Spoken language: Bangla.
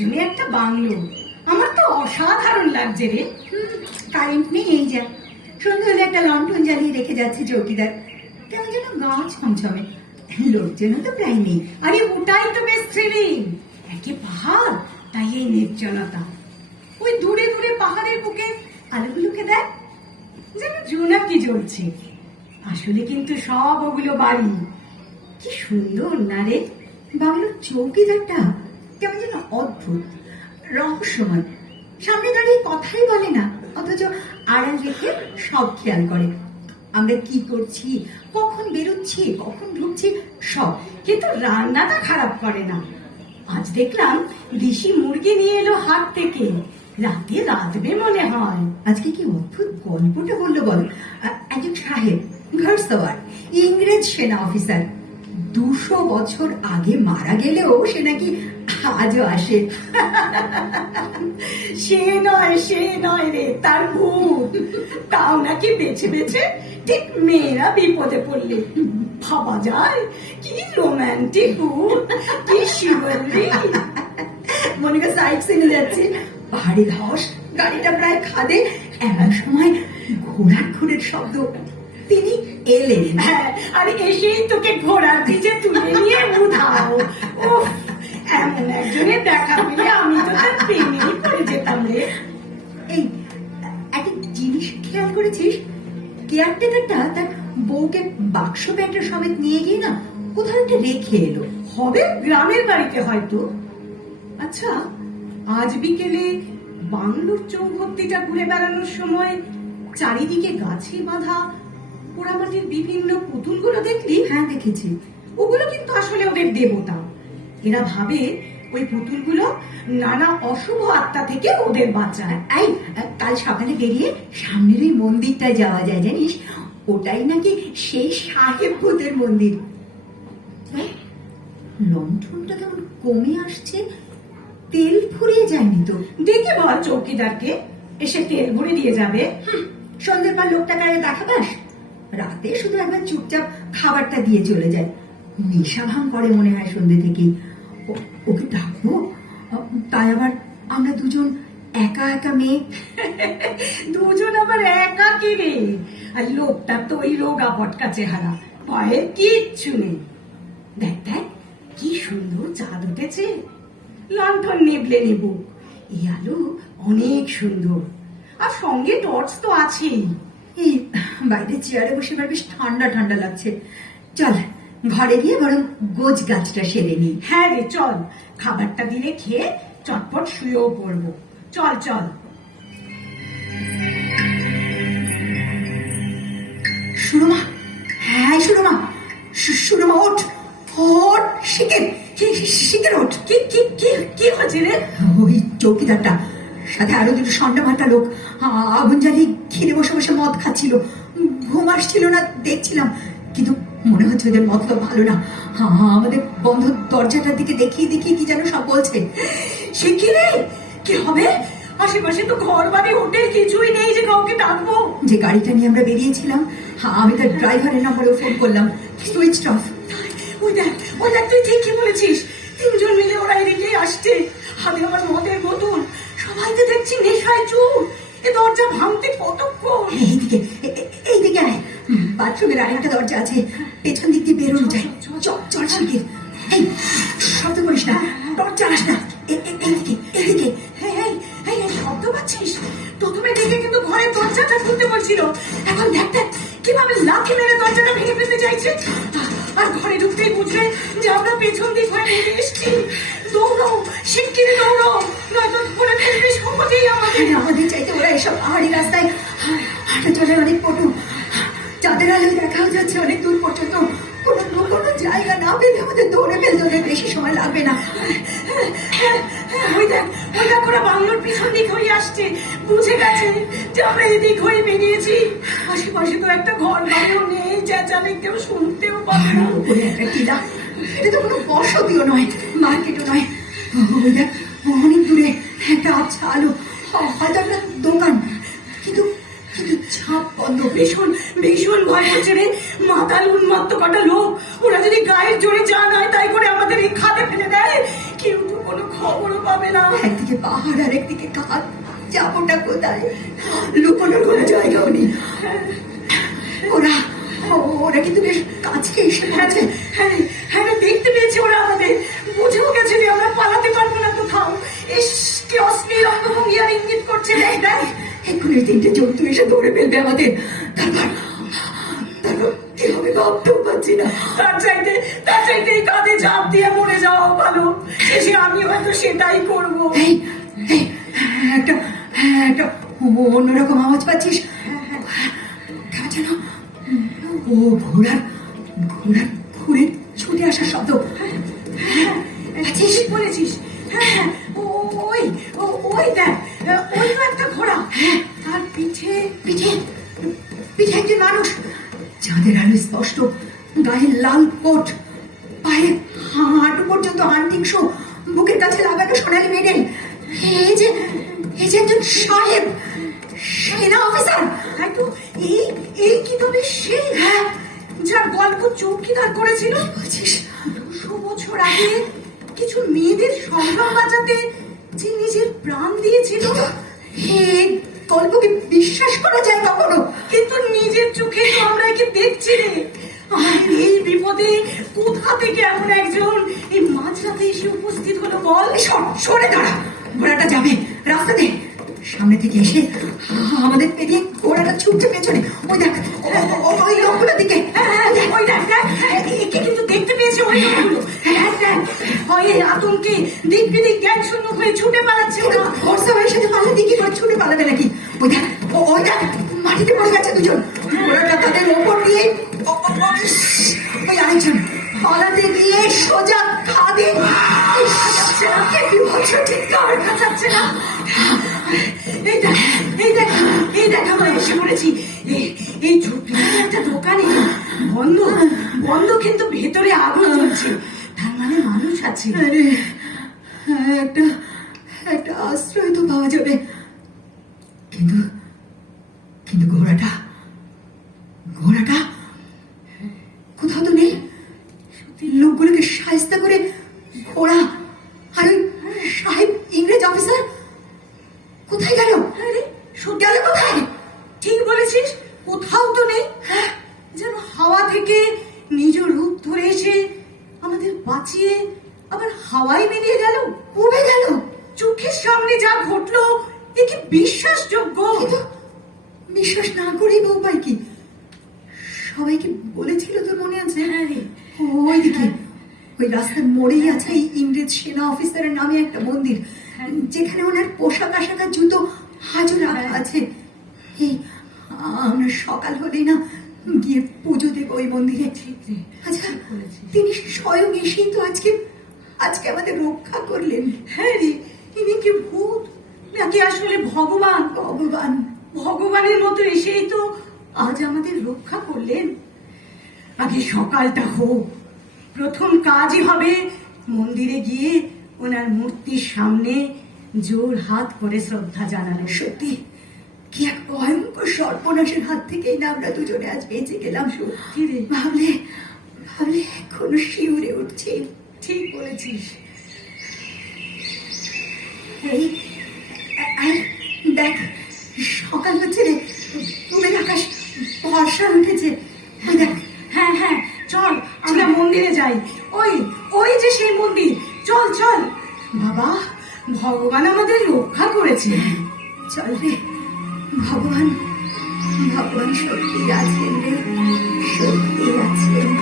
নির্জনে একটা বাংলো। আমার তো অসাধারণ লাগছে রে। কারেন্ট নেই, এই যা। সন্ধ্যে একটা লন্ঠন জ্বালিয়ে রেখে যাচ্ছে চৌকিদার। কেমন যেন গা ছমছমে লোকজনও তো প্রায় নেই। আরে, ওটাই তো বেশ থ্রিলিং একে পাহাড়, তাই এই নির্জনতা। ওই দূরে দূরে পাহাড়ের বুকে আলোগুলোকে দেখ। যেন জোনাকি জ্বলছে। আসলে কিন্তু সব ওগুলো বাড়ি। কি সুন্দর না রে? বাংলোর চৌকিদারটা কেমন যেন অদ্ভুত, রহস্যময়। সামনে দাঁড়িয়ে কথাই বলে না, অথচ আড়াল রেখে সব খেয়াল করে। আমরা কি করছি? কখন বেরোচ্ছি? কখন ঢুকছি? সব। কিন্তু রান্নাটা খারাপ করে না। আজ দেখলাম দেশি মুরগি নিয়ে এলো হাট থেকে। রাতে রাঁধবে মনে হয়। আজকে কি অদ্ভুত গল্পটা বলল বল? একজন সাহেব, ঘরসওয়ার, ইংরেজ সেনা অফিসার। দুশো বছর আগে মারা গেলেও সে নাকি আজও আসে। সে নয় সে নয় রে তার ভূত। তাও নাকি বেছে বেছে ঠিক মেয়েরা বিপদে পড়লে। ভাবা যায় কি রোমান্টিক ভূত কি শিবলি। মনে করে সাইড সিনে যাচ্ছে। পাহাড়ি ধস গাড়িটা প্রায় খাদে। এমন সময় ঘোড়ার খুঁড়ের শব্দ। তিনি এলেন। হ্যাঁ আর এসেই তোকে ঘোড়ার পিঠে তুলে নিয়ে উধাও। উফ, এমন একজনের দেখা পেলে আমি তো তার প্রেমেই পড়ে যেতাম রে। এই একটা জিনিস খেয়াল করেছিস? কেয়ারটেকারটা তার বউকে বাক্স ব্যাগটা সমেত নিয়ে গিয়ে না কোথাও একটা রেখে এলো। হবে গ্রামের বাড়িতে হয়তো। আচ্ছা আজ বিকেলে বাংলোর চৌহদ্দিটা ঘুরে বেড়ানোর সময় চারিদিকে গাছে বাঁধা পোড়ামাটির বিভিন্ন পুতুলগুলো দেখলি? হ্যাঁ দেখেছি। ওগুলো কিন্তু আসলে ওদের দেবতা। এরা ভাবে ওই পুতুলগুলো নানা অশুভ আত্মা থেকে ওদের বাঁচায়। এই, কাল সকালে বেরিয়ে সামনের ওই মন্দিরটায় যাওয়া যায়, জানিস? ওটাই নাকি সেই সাহেব ভূতের মন্দির। লণ্ঠনটা কেমন কমে আসছে? তেল ফুরিয়ে যায়নি তো। ডেকে বল চৌকিদারকে, এসে তেল ভরে দিয়ে যাবে। সন্ধ্যের পর লোকটা কারে দেখাবাস? রাতে শুধু একবার চুপচাপ খাবারটা দিয়ে চলে যায়। নেশা ভাঙ করে মনে হয় সন্ধ্যে থেকেই। ওকে ডাকবো তাই আবার আমরা দুজন একা একা মেয়ে? দুজন আবার একা কি রে আর লোকটা তো ওই রোগা পটকা চেহারা ভয়ের কিচ্ছু নেই। দেখ দেখ, কি সুন্দর চাঁদ উঠেছে। লণ্ঠন নেবলে নেব। এই আলো অনেক সুন্দর। আর সঙ্গে টর্চ তো আছেই। এই বাইরে চেয়ারে বসে বেশ ঠান্ডা ঠান্ডা লাগছে। চল। ঘরে গিয়ে বরং গোজ গাছটা সেরে নিই। হ্যাঁ রে চল। খাবারটা দিলে খেয়ে চটপট শুয়েও পড়ব। চল চল। সুরমা হ্যাঁ সুরমা। সুরমা ওঠ ওঠ শিখের শিখের ওঠ। কি কি কি কি হয়েছে রে? ওই চৌকিদারটা। সাথে আরও দুটো সন্ডা মার্কা লোক আগুন জ্বালিয়ে ঘিরে বসে বসে মদ খাচ্ছিল। ঘুম আসছিল না দেখছিলাম। কিন্তু মনে হচ্ছে ওদের মতলব ভালো না। আ- আমাদের বন্ধ দরজাটার দিকে দেখিয়ে দেখিয়ে কি যেন সব বলছে। সে কি রে? কি হবে? আশেপাশে তো ঘর বাড়ি হোটেল কিছুই নেই যে কাউকে ডাকবো। যে গাড়িটা নিয়ে আমরা বেরিয়েছিলাম হ্যাঁ, আমি তার ড্রাইভারের নম্বরেও ফোন করলাম। Switch off. ওই দেখ ওই দেখ তুই ঠিকই বলেছিস। তিনজন মিলে ওরা এদিকেই আসছে। হাতে আমার মদের বোতল। সবাই তো দেখছি নেশায় চুর। এ দরজা ভাঙতে কতক্ষণ? এইদিকে এইদিকে আয়। বাথরুমের আরেকটা দরজা আছে। পেছন দিক দিয়ে বেরোনো যায়। চল চল এই, শব্দ করিস না। টর্চ চালাস না। শব্দ পাচ্ছিস? প্রথমে কিন্তু দরজাটা খুলতে এখন দেখ দেখ, কীভাবে মেরে দরজাটা ভেঙে ফেলতে চাইছে। আর ঘরে ঢুকতেই বুঝবে যে আমরা পেছন দিক হয়ে নেমে এসছি। দৌড়ো শিগগিরি দৌড়ো। নয়তো করে ফেলবে সহজেই আমাদের আমাদের চাইতে ওরা এসব পাহাড়ি রাস্তায় হাঁটা চলার অনেক পটু আলোয় দেখাও যাচ্ছে অনেক দূর পর্যন্ত কোনো লুকোনো জায়গা না পেলে আমাদের দৌড়ে ফেলতে ওদের বেশি সময় লাগবে না। ওই দেখ ওই দেখ ওরা বাংলোর পিছন দিক হয়ে আসছে। বুঝে গেছে যে আমরা এদিক হয়ে বেরিয়েছি। আশেপাশে তো একটা ঘর বাড়িও নেই চেঁচালে কেউ শুনতেও পাবে না। একটা টিলা, এটা তো কোনো বসতিও নয়, মার্কেটও নয়। ওই দেখ, অনেক দূরে একটা আচ্ছা আলো হয়তো একটা দোকান, কিন্তু ছাপ বন্ধ ভীষণ ভীষণ ভয় হচ্ছে রে। মাতাল উন্মত্ত কটা লোক ওরা যদি গায়ের জোরে যা নয় তাই করে আমাদের এই খাতে ফেলে দেয়। একদিকে পাহাড় আর একদিকে ঘাট যাবোটা কোথায়? লুকোনোর কোনো জায়গাও নেই। ওরা ওরা কিন্তু বেশ কাছে এসে পড়েছে। হ্যাঁ হ্যাঁ দেখতে পেয়েছি ওরা আমাদের। বুঝেও গেছে আমরা পালাতে পারব না কোথাও। ইস কি অশ্লীল অঙ্গভঙ্গি আর ইঙ্গিত করছে। দেখ দেখ। এক্ষুনি তিনটে জন্তু এসে ধরে ফেলবে আমাদের। তারপর তারপর কি হবে ভাবতেও পারছি না। তার চাইতে তার চাইতে এই কাঁধে চাপ দিয়ে মরে যাওয়া ভালো। শেষে আমি হয়তো সেটাই করব। এই এই একটা একটা অন্যরকম আওয়াজ পাচ্ছিস? কেমন যেন ও ঘোড়ার ঘোড়ার ঘুরে ছুটে আসার শব্দ। হ্যাঁ, ঠিক বলেছিস। হ্যাঁ হ্যাঁ, ও- ওই ও- ওই দেখ ওই তো একটা ঘোড়া হ্যাঁ তার পিঠে পিঠে পিঠে একজন মানুষ। চাঁদের আলো স্পষ্ট, গায়ে লাল কোট, পায়ে হাঁটু পর্যন্ত হান্টিং শো, বুকের কাছে লাগানো সোনালি মেডেল। এই যে এই যে একজন সাহেব, সেনা অফিসার। তো এই এই কি তবে সেই হ্যাঁ যার গল্প চৌকিদার করেছিল। বলছিস দুশো বছর আগে কিছু মেয়েদের সংগ্রাম বাঁচাতে যে নিজের প্রাণ দিয়েছিল এই গল্পকে বিশ্বাস করা যায় কখনো? কিন্তু নিজের চোখে তো আমরা একে দেখছি। এই বিপদে কোথা থেকে এমন একজন এই মাঝরাতে এসে উপস্থিত হলো বল? সর দাঁড়া। ঘোড়াটা যাবে। রাস্তা দে। সামনে থেকে এসে আমাদের পেরিয়ে ঘোড়াটা ছুটছে পেছনে। মাটিতে পড়ে গেছে দুজন। ঘোড়াটা তাদের ওপর দিয়ে ওই আরেকজন। পালাতে গিয়ে সোজা খাদে বিভৎস চিৎকার দেখা না। এই দেখ এই দেখ এই দেখ এই- ঝুপড়ি একটা দোকানে। বন্ধ বন্ধ কিন্তু ভেতরে আগুন জ্বলছে। মানে মানুষ আছে। একটা একটা আশ্রয় তো পাওয়া যাবে। কিন্তু কিন্তু ঘোড়াটা? ঘোড়াটা? কোথাও তো নেই। লোকগুলোকে সাহায্য করে ঘোড়া আর ওই সাহেব ইংরেজ অফিসার? কোথায় গেল? গেল কোথায়? ঠিক বলেছিস কোথাও তো নেই। যেন হাওয়া থেকে নিজ রূপ ধরে এসে আমাদের বাঁচিয়ে আবার হাওয়ায় বেরিয়ে গেল। কবে গেল? চোখের সামনে যা ঘটলো এ কি বিশ্বাসযোগ্য? বিশ্বাস না করেই বা উপায় কি? সবাইকে বলেছিল তোর মনে আছে? হ্যাঁ রে। ওইদিকে ওই রাস্তার মোড়েই আছে এই ইংরেজ সেনা অফিসারের নামে একটা মন্দির। হ্যাঁ। যেখানে ওনার পোশাক আশাক জুতো হাজর রাখা হ্যাঁ। আছে। এই আমরা সকাল হলেই না গিয়ে পুজো দেবো ওই মন্দিরে। ঠিক আচ্ছা। তিনি স্বয়ং এসেই তো আজকে আজকে আমাদের রক্ষা করলেন। হ্যাঁ রে ইনি কি ভূত? নাকি আসলে ভগবান? ভগবান। ভগবানের মতো এসেই তো আজ আমাদের রক্ষা করলেন। আগে সকালটা হোক, প্রথম কাজই হবে মন্দিরে গিয়ে ওনার মূর্তির সামনে জোর হাত করে শ্রদ্ধা জানানো। সত্যি, কি এক ভয়ঙ্কর সর্বনাশের হাত থেকেই না আমরা দুজনে আজ বেঁচে গেলাম কি রে? ভাবলে ভাবলে এখনও শিউরে উঠছে। ঠিক বলেছিস। এই দেখ সকাল হচ্ছে রে। তুমের আকাশ বর্ষা উঠেছে দেখ। হ্যাঁ হ্যাঁ চল আমরা মন্দিরে যাই। ওই ওই যে সেই মন্দির। চল চল। বাবা ভগবান আমাদের রক্ষা করেছে। চল রে। ভগবান ভগবান সত্যি আছেন রে। সত্যি আছে